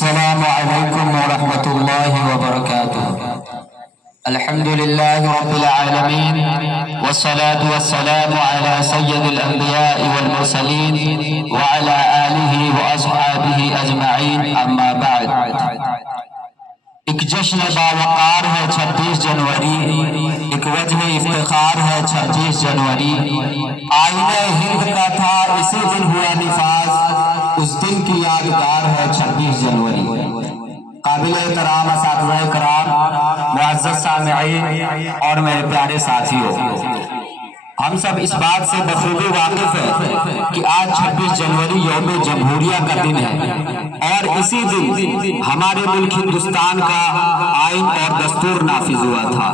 السلام علیکم ورحمۃ اللہ وبرکاتہ۔ الحمد للہ رب العالمین والصلاة والسلام علی سید الانبیاء والمرسلین وعلی آلہ واصحابہ اجمعین، اما بعد۔ ایک جشن باوقار ہے 26 جنوری، ایک وجہ افتخار ہے 26 جنوری۔ آئینہ ہند کا تھا اسی دن ہوا نفاذ، اس دن کی یادگار ہے 26 جنوری۔ قابل احترام اساتذہ کرام، معزز سامعین اور میرے پیارے ساتھیوں، ہم سب اس بات سے بخوبی واقف ہیں کہ آج 26 جنوری یوم جمہوریہ کا دن ہے، اور اسی دن ہمارے ملک ہندوستان کا آئین اور دستور نافذ ہوا تھا۔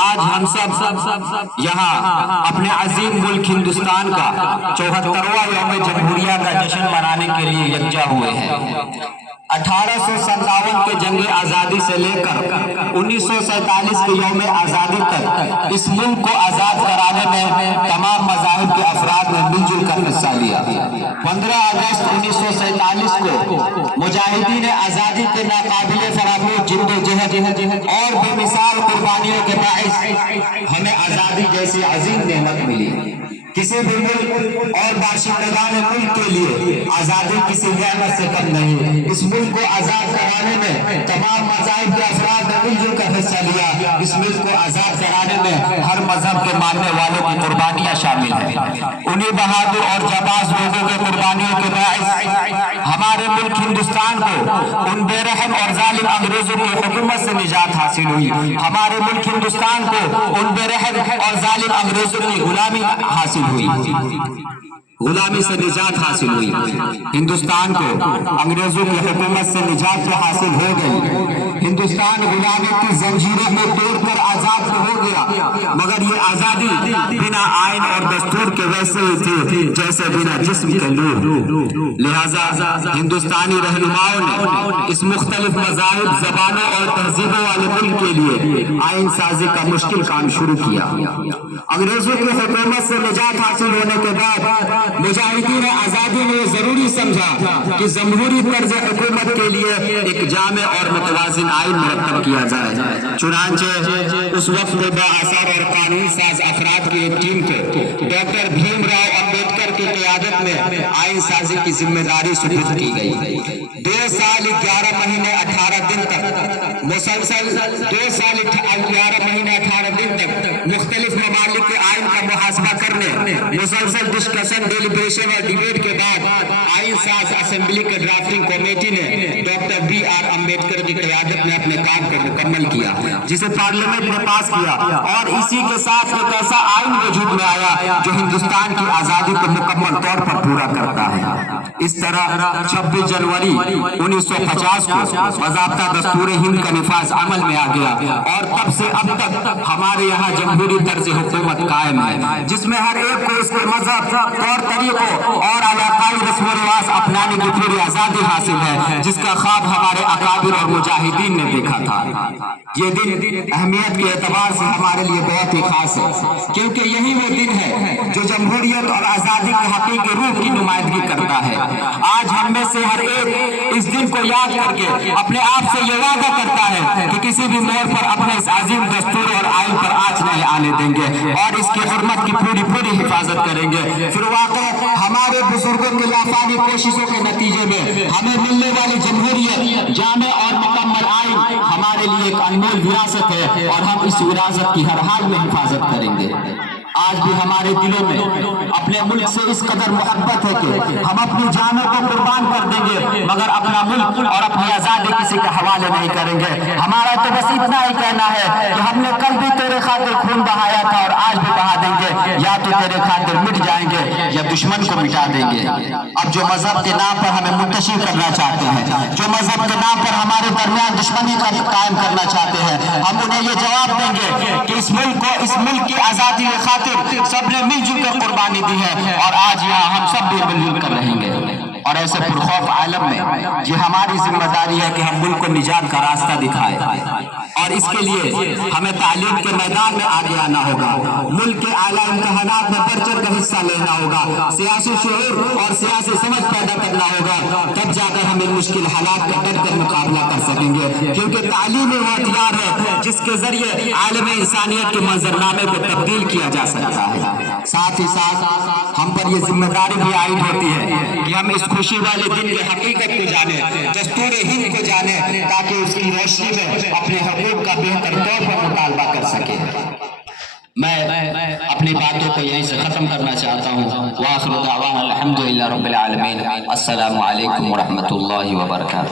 آج ہم سب یہاں اپنے عظیم ملک ہندوستان کا 74واں یوم جمہوریہ کا جشن منانے کے لیے یکجا ہوئے ہیں۔ 1857 کے جنگ آزادی سے لے کر 1947 کے یوم آزادی تک اس ملک کو آزاد کرانے میں تمام مذاہب کے افراد نے مل جل کر حصہ لیا۔ 15 اگست 1947 کو مجاہدین آزادی کے ناقابل فراموش جد و جہد اور بے مثال قربانیوں کے باعث ہمیں آزادی جیسی عظیم نعمت ملی۔ کسی بھی ملک اور باشندگان ملک کے لیے آزادی کسی نعمت سے کم نہیں۔ اس ملک کو آزاد کرانے میں تمام مذاہب کے افراد نے مل جل کر حصہ لیا۔ اس ملک کو آزاد کرانے میں ہر مذہب کے ماننے والوں کی قربانیاں شامل ہیں۔ انہی بہادر اور جانباز لوگوں کے قربانیوں کے باعث ہمارے ملک ہندوستان کو ان بے رحم اور ظالم انگریزوں کی حکومت سے نجات حاصل ہوئی۔ ہمارے ملک ہندوستان کو ان بے رحم اور ظالم انگریزوں کی غلامی حاصل ہوئی، غلامی سے نجات حاصل ہوئی۔ ہندوستان کو انگریزوں کی حکومت سے نجات تو حاصل ہو گئی، ہندوستان غلامی کی زنجیروں کو توڑ کر آزاد ہو گیا، مگر یہ آزادی بنا آئین اور دستور کے ویسے ہی تھی جیسے بنا جسم کے نور۔ لہٰذا ہندوستانی رہنماؤں نے اس مختلف مذاہب، زبانوں اور تہذیبوں والے ملک کے لیے آئین سازی کا مشکل کام شروع کیا۔ انگریزوں کی حکومت سے نجات حاصل ہونے کے بعد مجاہدین آزادی نے یہ ضروری سمجھا کہ جمہوری طرز حکومت کے لیے ایک جامع اور متوازن آئین مرتب کیا جائے۔ چنانچہ اس وقت میں بااثر اور قانون ساز افراد کی ایک ٹیم کو ڈاکٹر بھیم راؤ امبیڈکر کی قیادت میں آئین سازی کی ذمہ داری سپرد کی گئی۔ 2 سال 11 مہینے 18 دن تک مسلسل 2 سال 11 مہینے 18 دن تک مختلف ممالک کے آئین کا محاسبہ کرنے، مسلسل ڈسکشن، ڈیلیبریشن اور ڈیبیٹ کے بعد آئین ساز اسمبلی کے ڈرافٹنگ کمیٹی نے ڈاکٹر بی آر امبیڈکر کی قیادت میں اپنے کام کو مکمل کیا، جسے پارلیمنٹ نے پاس کیا، اور اسی کے ساتھ ایک ایسا آئین وجود میں آیا جو ہندوستان کی آزادی کو مکمل طور پر پورا کرتا ہے۔ اس طرح 26 جنوری 1950 کو باضابطہ دستور ہند کا نفاذ عمل میں آ گیا، اور تب سے اب تک ہمارے یہاں جمہوری طرز حکومت قائم ہے، جس میں ہر ایک کو اس کے مذہب، طور طریقوں اور علاقائی رسم و رواج اپنانے کی پوری آزادی حاصل ہے، جس کا خواب ہمارے اکابر اور مجاہدین نے دیکھا تھا۔ یہ دن اہمیت کے اعتبار سے ہمارے لیے بہت ہی خاص ہے، کیونکہ یہی وہ دن ہے جو جمہوریت اور آزادی کی حقیقی روح کی نمائندگی کرتا ہے۔ آج ہم میں سے ہر ایک اس دن کو یاد کر کے اپنے آپ سے یہ وعدہ کرتا ہے کہ کسی بھی موڑ پر اپنے اس عظیم دستور اور آئین پر آنچ نہیں آنے دیں گے، اور اس کی حرمت کی پوری حفاظت کریں گے۔ پھر واقع ہمارے بزرگوں کی لافانی کوششوں کے نتیجے میں ہمیں ملنے والی جمہوریت، جامع اور مکمل آئین ہمارے لیے ایک انمول وراثت ہے، اور ہم اس وراثت کی ہر حال میں حفاظت کریں گے۔ آج بھی ہمارے دلوں میں اپنے ملک سے اس قدر محبت ہے کہ ہم اپنی جانوں کو قربان کر دیں گے، مگر اپنا ملک اور اپنی آزادی کسی کے حوالے نہیں کریں گے۔ ہمارا تو بس اتنا ہی کہنا ہے کہ ہم نے کل بھی تیرے خاطر خون بہایا تھا، اور آج بھی بہا دیں گے، یا تو تیرے خاطر مٹ جائیں گے یا دشمن کو مٹا دیں گے۔ اب جو مذہب کے نام پر ہمیں منتشر کرنا چاہتے ہیں، جو مذہب کے نام پر ہمارے درمیان دشمنی کا قائم کرنا چاہتے ہیں، ہم انہیں یہ جواب دیں گے کہ اس ملک کی آزادی کے خاطر سب نے مل جل کر قربانی دی ہے، اور آج یہاں ہم سب بھی مل جل کر رہیں گے۔ اور ایسے پرخوف عالم میں یہ ہماری ذمہ داری ہے کہ ہم ملک کو نجات کا راستہ دکھائیں، اور اس کے لیے ہمیں تعلیم کے میدان میں آگے آنا ہوگا، ملک کے اعلیٰ امتحانات میں بڑھ چڑھ کر حصہ لینا ہوگا، سیاسی شعور اور سیاسی سمجھ پیدا کرنا ہوگا، تب جا کر ہم ان مشکل حالات کا ڈٹ کر مقابلہ کر سکیں گے، کیونکہ تعلیم وہ ہتھیار ہے جس کے ذریعے عالم انسانیت کے منظرنامے کو تبدیل کیا جا سکتا ہے۔ ساتھ ہی ساتھ ہم پر یہ ذمہ داری بھی عائد ہوتی ہے کہ ہم اس خوشی والے دن کی حقیقت کو جانیں، دستور ہند کو جانیں، تاکہ اس کی روشنی میں اپنے حقوق کا بہتر طور پر مطالبہ کر سکیں۔ میں اپنی باتوں کو یہیں سے ختم کرنا چاہتا ہوں۔ وآخر دعوانا الحمدللہ رب العالمین۔ السلام علیکم ورحمۃ اللہ وبرکاتہ۔